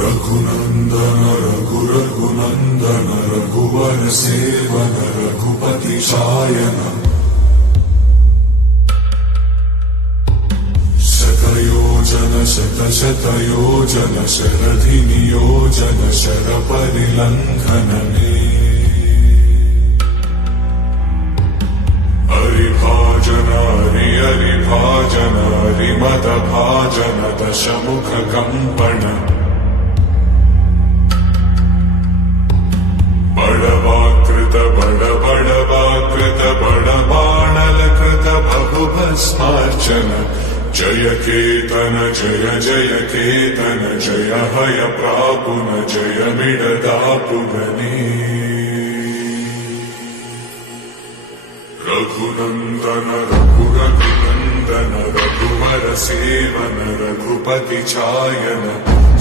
रघुनन्दन रघुनन्दन रघुवर सेवन रघुपति शायन शतयोजन शतशतयोजन शरधि नियोजन शरपरिलङ्घनने हरिभाजन हरिभाजन हरिमदभाजन दशमुख कम्पण बड़वाकृत बड़वाकृत बड़बाणलकृत बहुभस्मार्चन जय केतन जय जय केतन जय हय प्रापुन जय मिडदापुगने रघुनन्दन रघुनन्दन रघुवर सेवन रघुपति चायन